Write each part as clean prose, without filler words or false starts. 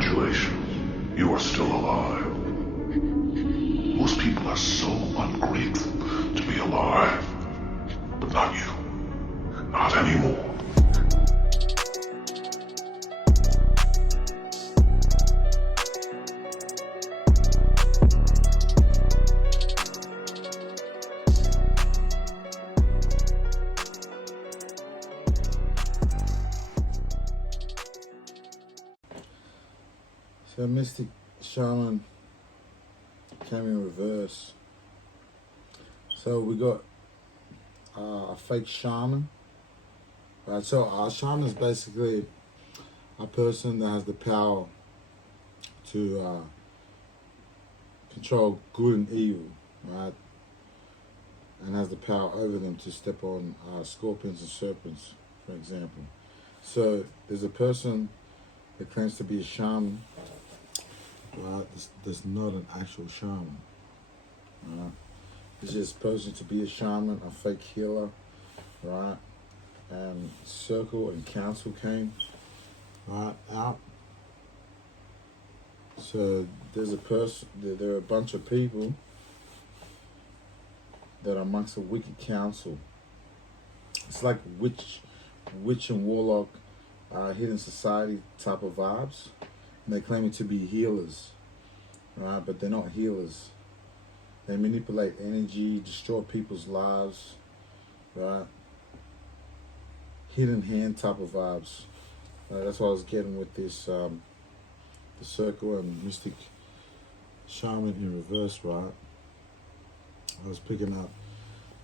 Congratulations, you are still alive. Most people are so ungrateful to be alive. But not you. Not anymore. So mystic shaman came in reverse. So we got a fake shaman. Right, so a shaman is basically a person that has the power to control good and evil, right? And has the power over them to step on scorpions and serpents, for example. So there's a person that claims to be a shaman. There's not an actual shaman. It's just posing to be a shaman, a fake healer, right? And circle and council came out. So there's a person. There are a bunch of people that are amongst a wicked council. It's like witch and warlock, hidden society type of vibes. And they claim to be healers, right? But they're not healers. They manipulate energy, destroy people's lives, right? Hidden hand type of vibes. That's what I was getting with this, the circle and mystic shaman in reverse, right? I was picking up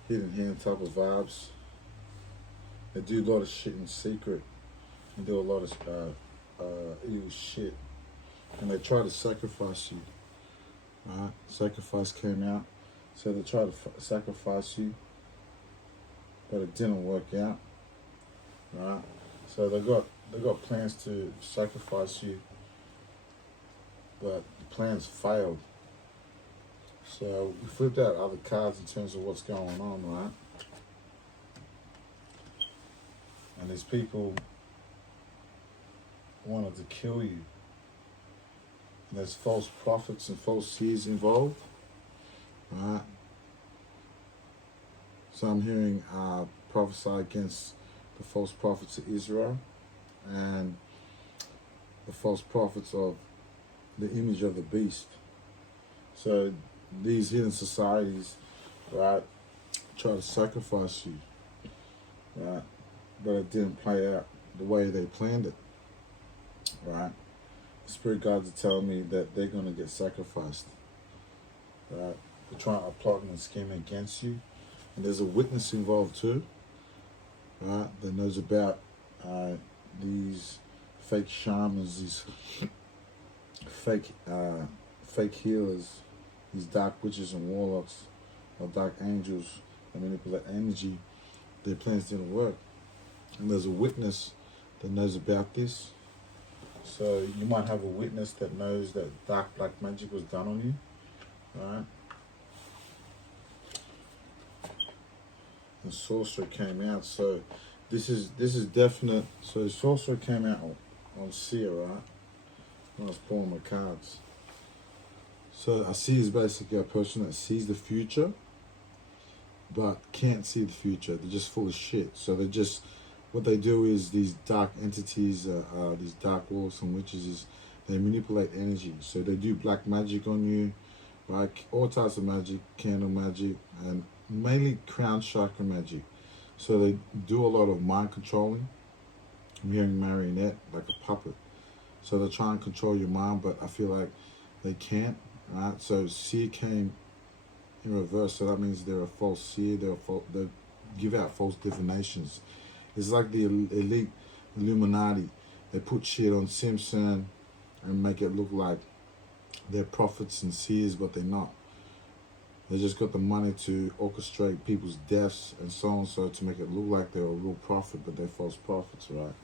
hidden hand type of vibes. They do a lot of shit in secret. They do a lot of evil shit. And they try to sacrifice you, right? Sacrifice came out, so they tried to sacrifice you, but it didn't work out, right? So they got plans to sacrifice you, but the plans failed. So we flipped out other cards in terms of what's going on, right? And these people wanted to kill you. There's false prophets and false seers involved, right? So I'm hearing prophesy against the false prophets of Israel and the false prophets of the image of the beast. So these hidden societies, right, try to sacrifice you, right? But it didn't play out the way they planned it, right? Spirit guides are telling me that they're going to get sacrificed. Right? They're trying to plot and scheme against you. And there's a witness involved too, right? That knows about these fake shamans, these fake healers, these dark witches and warlocks, or dark angels that manipulate energy. Their plans didn't work. And there's a witness that knows about this. So you might have a witness that knows that dark black magic was done on you, right? And sorcerer came out. So this is definite. So sorcerer came out on seer, right? When I was pulling my cards. So a seer is basically a person that sees the future, but can't see the future. They're just full of shit. So they just. What they do is these dark entities, these dark wolves and witches, is they manipulate energy. So they do black magic on you, right? All types of magic, candle magic, and mainly crown chakra magic. So they do a lot of mind controlling. I'm hearing marionette, like a puppet. So they're trying to control your mind, but I feel like they can't, right? So seer came in reverse. So that means they're a false seer. They give out false divinations. It's like the elite Illuminati. They put shit on Simpson and make it look like they're prophets and seers, but they're not. They just got the money to orchestrate people's deaths and so on, so to make it look like they're a real prophet, but they're false prophets, right?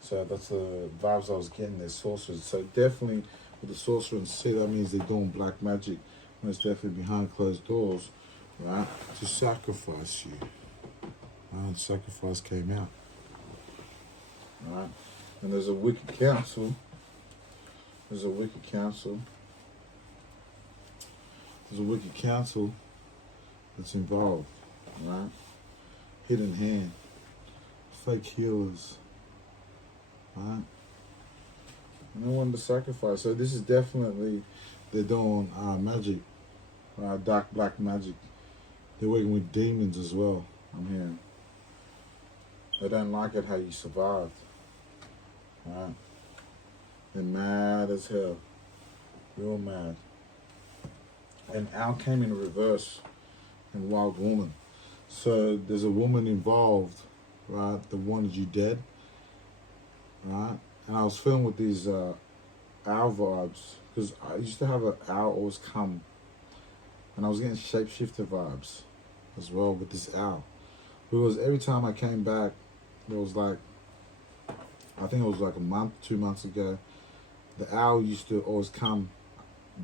So that's the vibes I was getting. They're sorcerers. So definitely with the sorcerer and seer, that means they're doing black magic. And it's definitely behind closed doors, right? To sacrifice you. And sacrifice came out, right? And there's a wicked council There's a wicked council. There's a wicked council that's involved, right? Hidden hand, fake healers, right? No one to sacrifice. So this is definitely, they're doing magic, dark black magic. They're working with demons as well, I'm hearing. They don't like it how you survived, right? They're mad as hell, real mad. And Al came in reverse in Wild Woman. So there's a woman involved, right, that wanted you dead, right? And I was feeling with these owl vibes, because I used to have an owl always come, and I was getting shapeshifter vibes as well with this owl. Because every time I came back, there was like, I think it was like a month, 2 months ago, the owl used to always come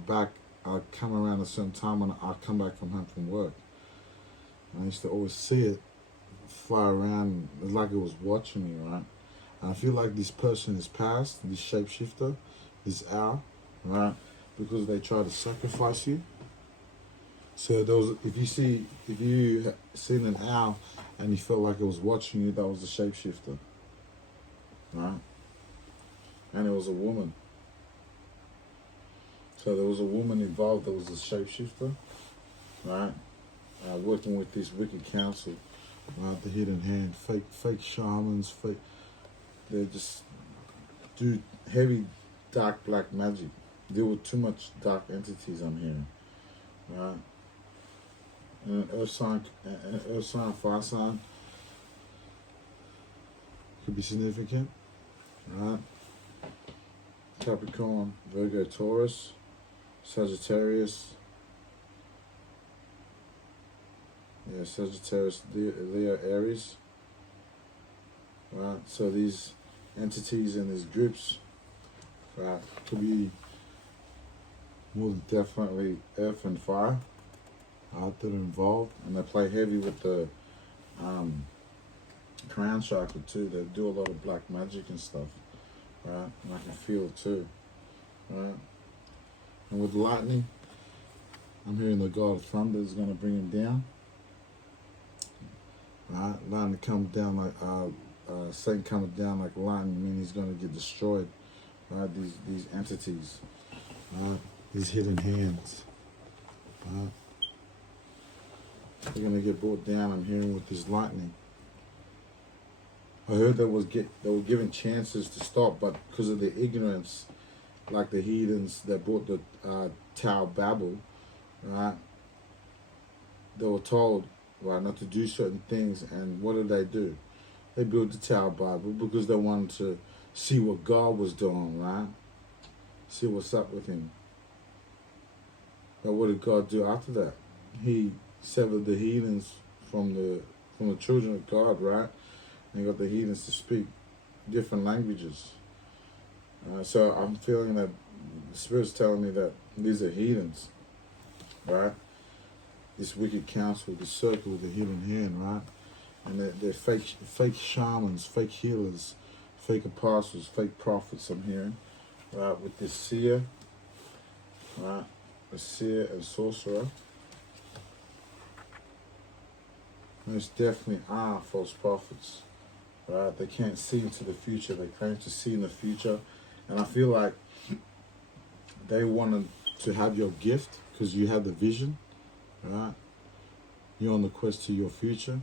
back. I'd come around a certain time when I'd come back from home from work. And I used to always see it fly around, like it was watching me, right? And I feel like this person is passed, this shapeshifter, this owl, right? Because they try to sacrifice you. So those, if you seen an owl and you felt like it was watching you, that was the shapeshifter, right? And it was a woman. So there was a woman involved that was a shapeshifter, right? Working with this wicked council, right? The hidden hand, fake shamans, they just do heavy dark black magic. Deal with too much dark entities, I'm hearing, right? And an earth sign, fire sign could be significant, right? Capricorn, Virgo, Taurus, Sagittarius, Sagittarius, Leo, Aries, right? So these entities and these groups, right, could be more than definitely earth and fire that are involved, and they play heavy with the crown chakra too. They do a lot of black magic and stuff, right? And I can feel it too, right? And with lightning, I'm hearing the god of thunder is going to bring him down, right? Lightning comes down like Satan comes down like lightning. I mean, he's going to get destroyed, right? These entities, right? These hidden hands, right? They're going to get brought down, I'm hearing, with this lightning. I heard they were given chances to stop, but because of their ignorance, like the heathens that brought the Tower of Babel, right? They were told, right, not to do certain things, and what did they do? They built the Tower of Babel because they wanted to see what God was doing, right? See what's up with him. But what did God do after that? He severed the heathens from the children of God, right? And he got the heathens to speak different languages. So I'm feeling that the Spirit's telling me that these are heathens, right? This wicked council, this circle, the hidden hand, right? And they're fake shamans, fake healers, fake apostles, fake prophets, I'm hearing, right? With this seer, right? A seer and sorcerer. Most definitely are false prophets, right? They can't see into the future. They claim to see in the future. And I feel like they wanted to have your gift because you have the vision, right? You're on the quest to your future,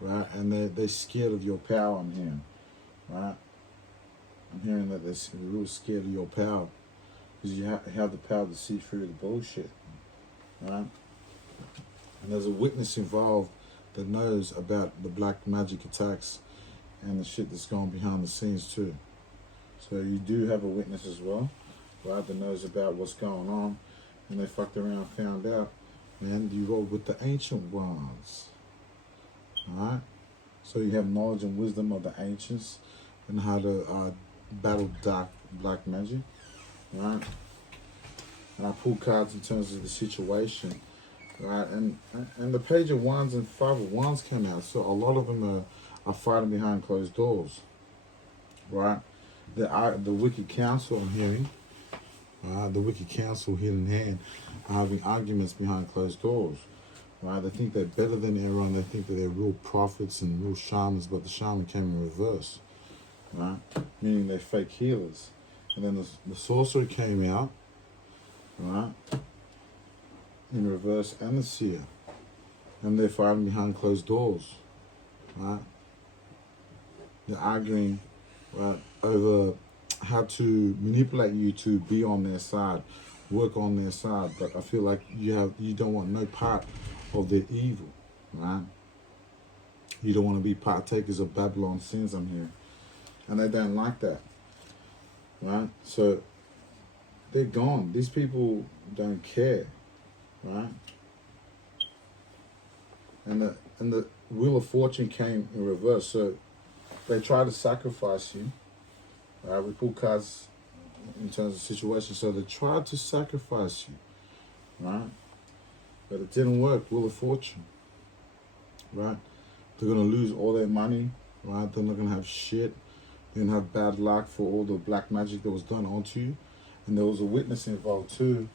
right? And they're scared of your power, I'm hearing, right? I'm hearing that they're real scared of your power because you have the power to see through the bullshit, right? And there's a witness involved that knows about the black magic attacks and the shit that's going behind the scenes too. So you do have a witness as well, right, that knows about what's going on, and they fucked around and found out, man, you rolled with the ancient ones, alright? So you have knowledge and wisdom of the ancients and how to battle dark black magic, right? And I pull cards in terms of the situation, right? And the Page of Wands and Five of Wands came out, so a lot of them are fighting behind closed doors, right? The wicked council I'm hearing, Right? The wicked counsel, hidden hand, are having arguments behind closed doors. Right? They think they're better than everyone. They think that they're real prophets and real shamans, but the shaman came in reverse. Right? Meaning they're fake healers. And then the sorcerer came out, right, in reverse, and the seer. And they're fighting behind closed doors. Right? They're arguing, right, over how to manipulate you to be on their side, work on their side. But I feel like you don't want no part of their evil, right? You don't want to be partakers of Babylon's sins, I'm here. And they don't like that, right? So they're gone. These people don't care, right? And the Wheel of Fortune came in reverse. So they try to sacrifice you. Right? We pull cards in terms of situation. So they tried to sacrifice you, right? But it didn't work. Wheel of Fortune, right? They're gonna lose all their money, right? They're not gonna have shit. They're gonna have bad luck for all the black magic that was done onto you. And there was a witness involved too,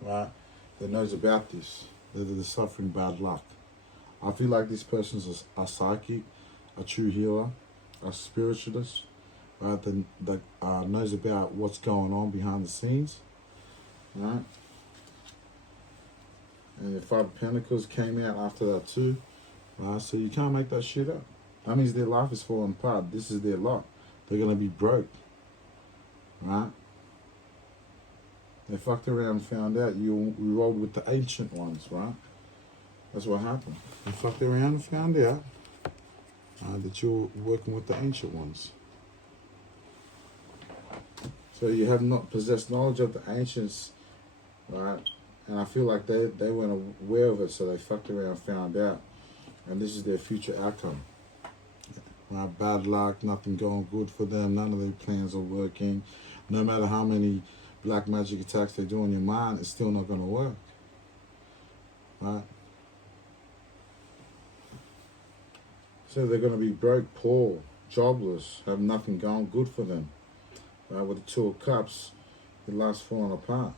right? That knows about this. That they're suffering bad luck. I feel like these persons are psychic, a true healer, a spiritualist, right? That knows about what's going on behind the scenes, right? And the Five of Pentacles came out after that too, right? So you can't make that shit up. That means their life is falling apart. This is their lot. They're gonna be broke, right? They fucked around and found out you rolled with the ancient ones, right? That's what happened. They fucked around and found out that you're working with the ancient ones. So you have not possessed knowledge of the ancients, right? And I feel like they weren't aware of it, so they fucked around and found out. And this is their future outcome. Right? Bad luck, nothing going good for them, none of their plans are working. No matter how many black magic attacks they do on your mind, it's still not going to work. Right? So they're going to be broke, poor, jobless, have nothing going good for them. Right? With the Two of Cups, your life's falling apart.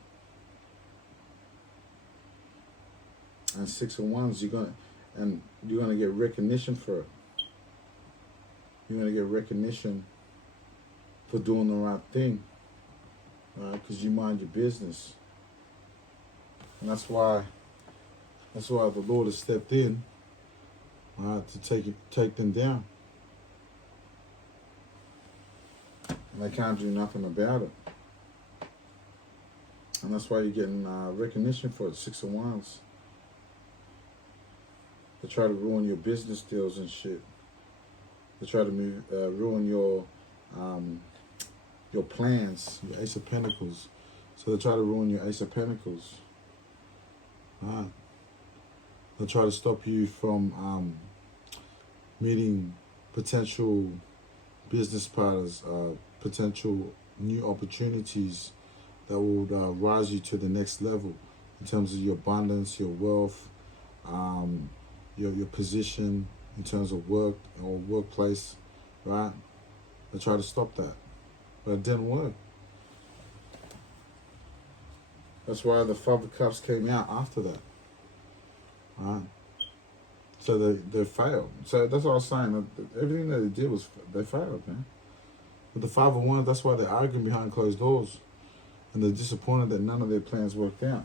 And Six of Wands, you're gonna get recognition for it. You're gonna get recognition for doing the right thing, right? Because you mind your business, and that's why the Lord has stepped in, right, to take them down, and they can't do nothing about it. And that's why you're getting recognition for it. Six of Wands. They try to ruin your business deals and shit. They try to ruin your plans, your Ace of Pentacles. So they try to ruin your Ace of Pentacles. They'll try to stop you from meeting potential business partners, potential new opportunities that would rise you to the next level in terms of your abundance, your wealth, your position in terms of work or workplace, right? They try to stop that, but it didn't work. That's why the Five of Cups came out after that, right? So they failed. So that's what I was saying. Everything that they did was they failed, man. With the Five of Wands, that's why they're arguing behind closed doors, and they're disappointed that none of their plans worked out.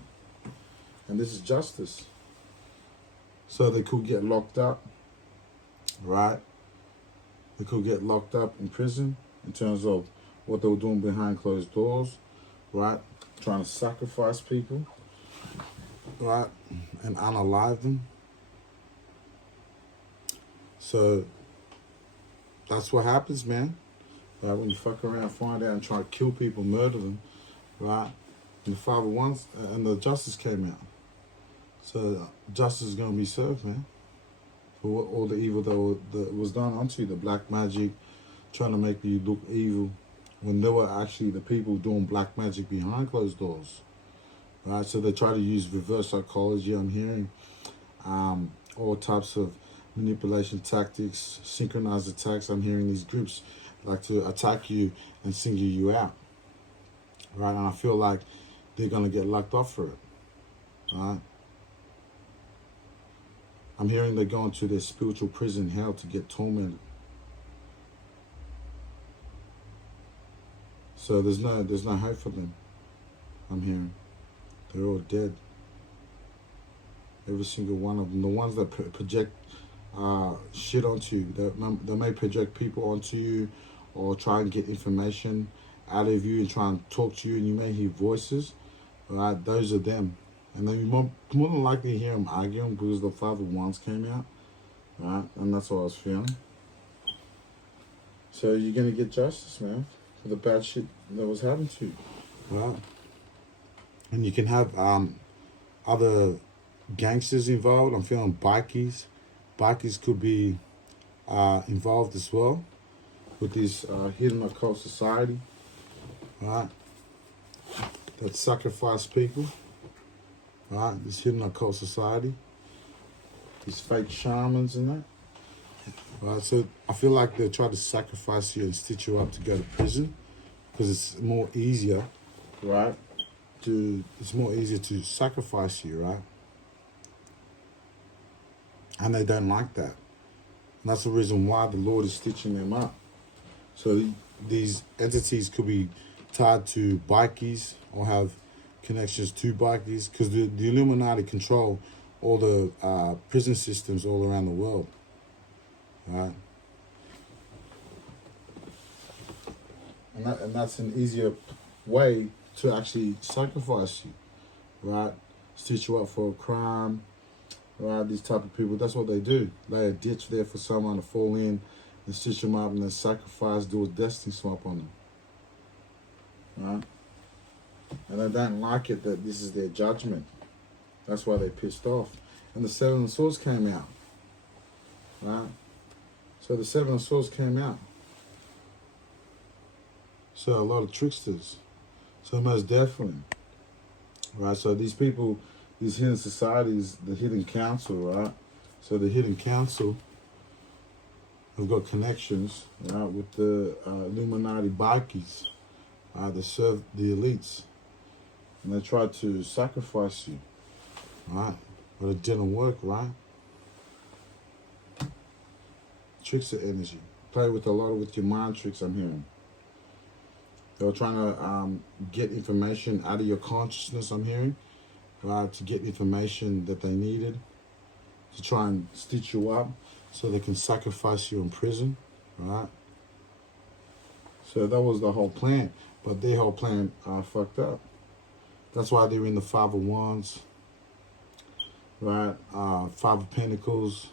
And this is justice. So they could get locked up, right? They could get locked up in prison in terms of what they were doing behind closed doors, right? Trying to sacrifice people, right? And unalive them. So that's what happens, man. Right? When you fuck around, find out, and try to kill people, murder them, right? And the Five of Wands and the Justice came out. So justice is going to be served, man, for all the evil that was done onto you, the black magic, trying to make you look evil, when they were actually the people doing black magic behind closed doors, right? So they try to use reverse psychology. I'm hearing all types of manipulation tactics, synchronized attacks. I'm hearing these groups like to attack you and single you out, right? And I feel like they're going to get locked up for it. Right? I'm hearing they're going to their spiritual prison hell to get tormented. So there's no hope for them. I'm hearing they're all dead. Every single one of them. The ones that project shit onto you, they may project people onto you, or try and get information out of you and try and talk to you, and you may hear voices. Right, those are them. And then you more than likely hear them arguing because the 5 of Wands came out. Right, and that's what I was feeling. So you're going to get justice, man, for the bad shit that was happening to you. Right. And you can have other gangsters involved. I'm feeling bikies. Bikies could be involved as well with this hidden occult society. Right. That sacrifice people. Right, this hidden occult society, these fake shamans and that. Right, so I feel like they try to sacrifice you and stitch you up to go to prison because it's more easier, right? It's more easier to sacrifice you, right? And they don't like that. And that's the reason why the Lord is stitching them up. So these entities could be tied to bikies or have connections to bikies, because the Illuminati control all the prison systems all around the world, right? And that's an easier way to actually sacrifice you, right? Stitch you up for a crime, right? These type of people, that's what they do. Lay a ditch there for someone to fall in and stitch them up and then sacrifice, do a destiny swap on them, right? And they don't like it that this is their judgment. That's why they're pissed off. And the 7 of Swords came out. Right? So the 7 of Swords came out. So a lot of tricksters. So most definitely. Right? So these people, these hidden societies, the hidden council, right? So the hidden council have got connections, right, with the Illuminati bikies. They serve the elites. And they tried to sacrifice you, right? But it didn't work, right? Trickster energy. Play with a lot with your mind tricks, I'm hearing. They were trying to get information out of your consciousness, I'm hearing, right? To get information that they needed to try and stitch you up so they can sacrifice you in prison, right? So that was the whole plan. But their whole plan fucked up. That's why they're in the 5 of Wands, right? 5 of Pentacles.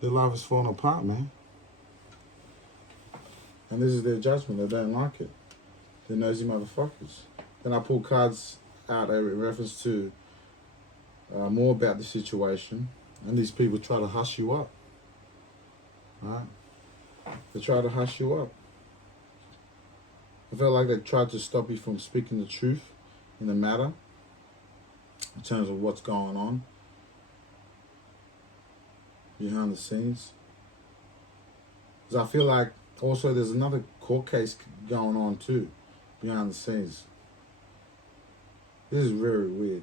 Their life is falling apart, man. And this is their judgment. They don't like it. They're nosy motherfuckers. Then I pull cards out in reference to more about the situation. And these people try to hush you up, right? They try to hush you up. I felt like they tried to stop you from speaking the truth in the matter, in terms of what's going on behind the scenes. Because I feel like also there's another court case going on too, behind the scenes. This is very weird.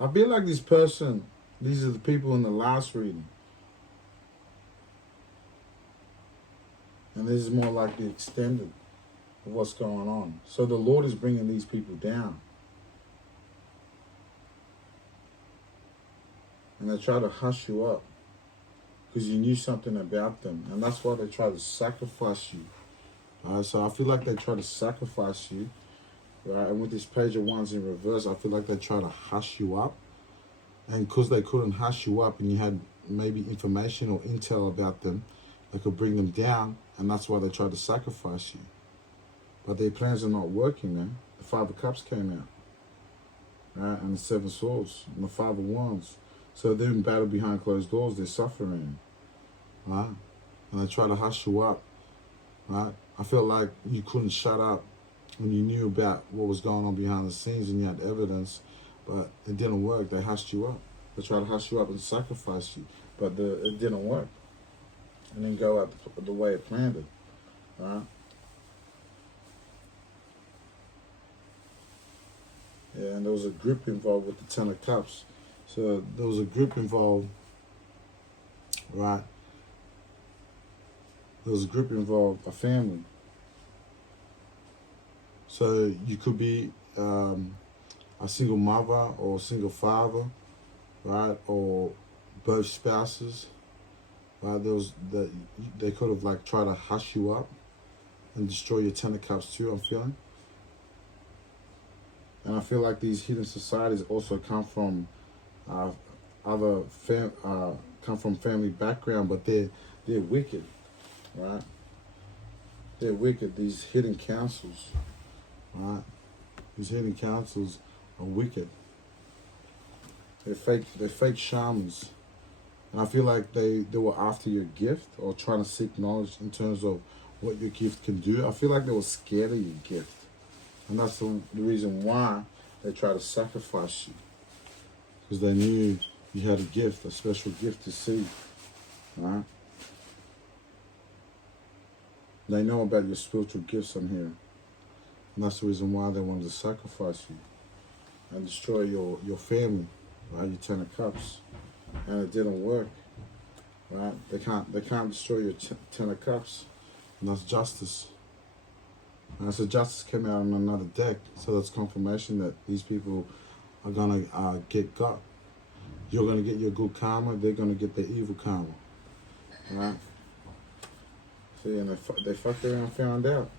I feel like this person, these are the people in the last reading. And this is more like the extended of what's going on. So the Lord is bringing these people down. And they try to hush you up because you knew something about them. And that's why they try to sacrifice you. So I feel like they try to sacrifice you. Right? And with this Page of Wands in reverse, I feel like they try to hush you up. And because they couldn't hush you up and you had maybe information or intel about them, they could bring them down. And that's why they tried to sacrifice you. But their plans are not working, man. The 5 of Cups came out. Right? And the 7 of Swords. And the 5 of Wands. So they're in battle behind closed doors. They're suffering. Right? And they try to hush you up. Right? I felt like you couldn't shut up when you knew about what was going on behind the scenes and you had evidence. But it didn't work. They hushed you up. They tried to hush you up and sacrifice you. But it didn't work. It didn't go out the way it planned it. Right? and there was a group involved with the Ten of Cups. So there was a group involved, right? There was a group involved, a family. So you could be a single mother or a single father, right? Or both spouses, right? They could have like tried to hush you up and destroy your Ten of Cups too, I'm feeling. And I feel like these hidden societies also come from come from family background, but they're wicked, right? They're wicked. These hidden councils, right? These hidden councils are wicked. They're fake shamans, and I feel like they were after your gift or trying to seek knowledge in terms of what your gift can do. I feel like they were scared of your gift. And that's the reason why they try to sacrifice you. Because they knew you had a gift, a special gift to see. Right? They know about your spiritual gifts, I'm here. And that's the reason why they wanted to sacrifice you and destroy your family, right? Your Ten of Cups. And it didn't work. Right? They can't destroy your Ten of Cups. And that's justice. So justice came out on another deck, so that's confirmation that these people are gonna get got. You're gonna get your good karma, they're gonna get their evil karma, right? See, and they fucked around and found out.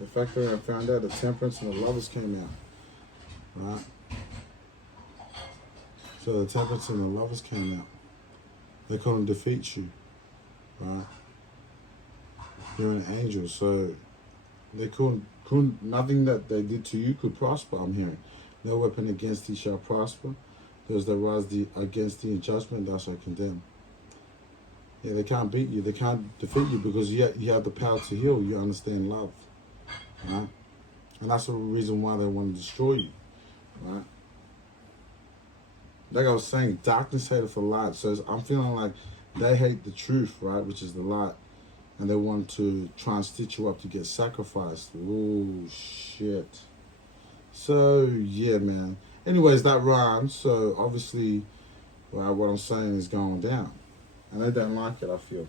They fucked around and found out the Temperance and the Lovers came out, right? So the Temperance and the Lovers came out. They couldn't defeat you, right? You're an angel, so they couldn't nothing that they did to you could prosper, I'm hearing. No weapon against thee shall prosper. Those that rise against thee in judgment, thou shalt condemn. Yeah, they can't beat you, they can't defeat you because you have the power to heal, you understand love. Right? And that's the reason why they want to destroy you. Right? Like I was saying, darkness hateth the light. So I'm feeling like they hate the truth, right, which is the light. And they want to try and stitch you up to get sacrificed. Oh, shit. So, yeah, man. Anyways, that rhymes. So, obviously, what I'm saying is going down. And they don't like it, I feel.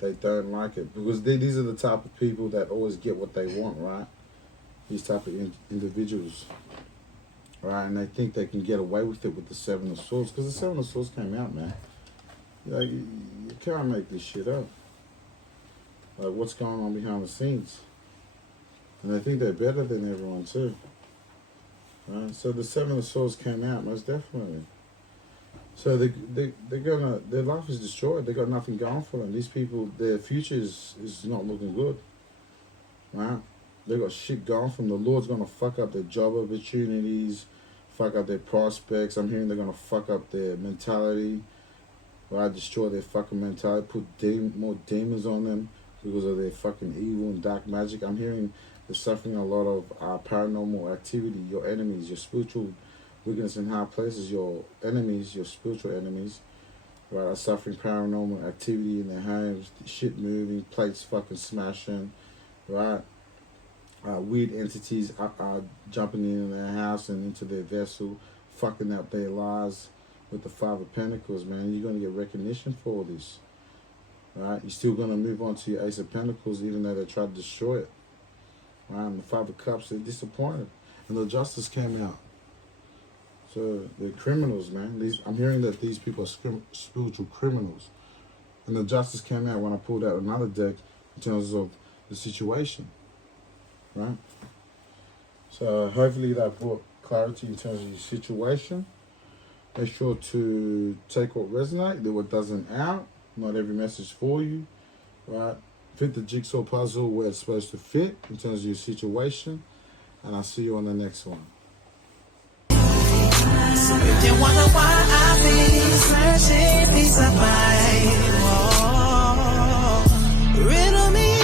They don't like it. Because these are the type of people that always get what they want, right? These type of individuals. Right? And they think they can get away with it with the Seven of Swords. Because the Seven of Swords came out, man. Like, you can't make this shit up. Like what's going on behind the scenes. And they think they're better than everyone too. Right? So the Seven of Swords came out, most definitely. So their life is destroyed. They got nothing going for them. These people, their future is not looking good. Right? They got shit going for them. The Lord's gonna fuck up their job opportunities, fuck up their prospects. I'm hearing they're gonna fuck up their mentality. Right? Destroy their fucking mentality, put more demons on them. Because of their fucking evil and dark magic. I'm hearing they're suffering a lot of paranormal activity. Your enemies, your spiritual wickedness in high places, your enemies, your spiritual enemies, right, are suffering paranormal activity in their homes, shit moving, plates fucking smashing, right? Weird entities are jumping in their house and into their vessel, fucking up their lives with the Five of Pentacles, man. You're going to get recognition for all this. Right? You're still going to move on to your Ace of Pentacles even though they tried to destroy it. Right? And the Five of Cups, they're disappointed. And the Justice came out. So they're criminals, man. I'm hearing that these people are spiritual criminals. And the Justice came out when I pulled out another deck in terms of the situation. Right? So hopefully that brought clarity in terms of your situation. Make sure to take what resonates, leave what doesn't out. Not every message for you, right? Fit the jigsaw puzzle where it's supposed to fit in terms of your situation. And I'll see you on the next one. You wonder why I be searching peace of mind. Riddle me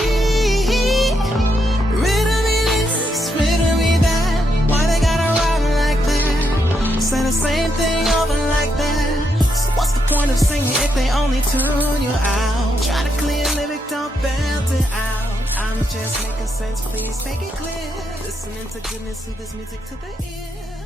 this, riddle me that. Why they gotta ride like that? Say the same thing over like that. So what's the point of singing if they only tune you out? Try to clear lyric, don't belt it out. I'm just making sense, please make it clear. Listening to goodness, to this music to the ear.